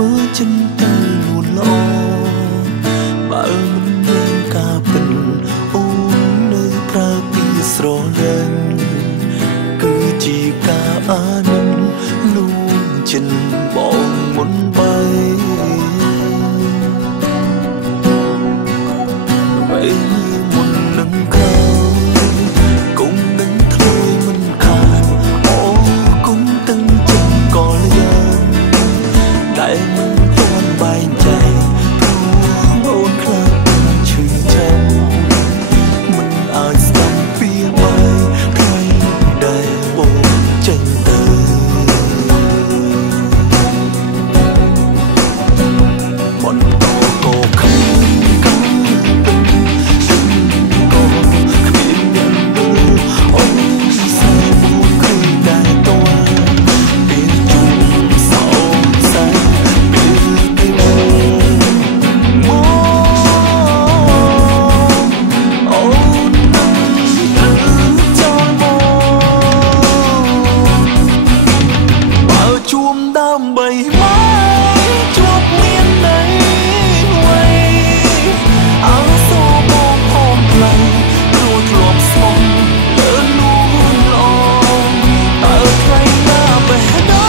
ធ្វើចិនទៅនួនល្អបើមិនមានការពិនអូននៅប្រើពីស្រលាញ់គឺជាការអានិនលួងចិនបងមុនបីមុននឹងក្រោយគុំនឹងធ្លាយមិនខានអូគុំទាំងចិនកលយ៉ាងតែមិនទាន់បែងចែកព្រោះអូនខ្លាចឈឺចាំមិនអាចស្ដាប់ពីបាយថ្លៃដែលបងចេញទៅបន្តក៏គ្មានដើម្បីមកជួបមានន័យអ្វីអើសូមបងផងផ្លូវព្រោះធ្លាប់ស្មោះលើនួនល្អតើថ្ងៃណាបេះដូ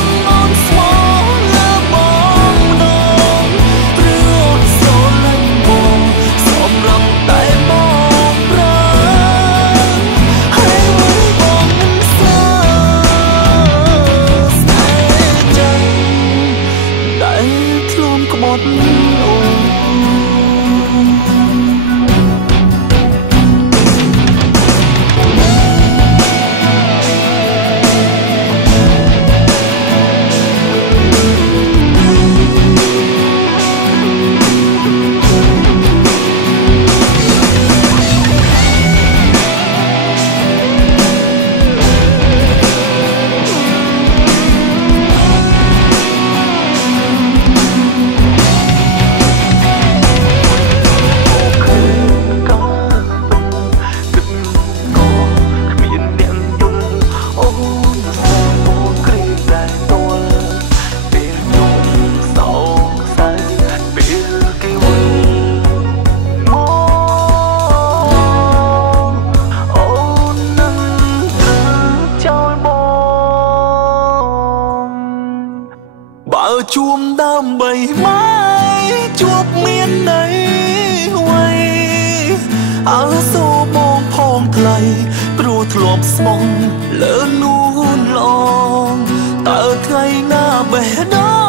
ងអូនស្មោះលើបងម្ដងឬអូនស្រឡាញ់បងសម្រាប់តែបងប្រើហើយបងមិនសើធ្លុំក្បត់អូបើជួមដើម្បីមកជួបមានន័យអ្វីអើសូមបងផងថ្លៃព្រោះធ្លាប់ស្មោះលើនួនល្អតើថ្ងៃណាបេះដូង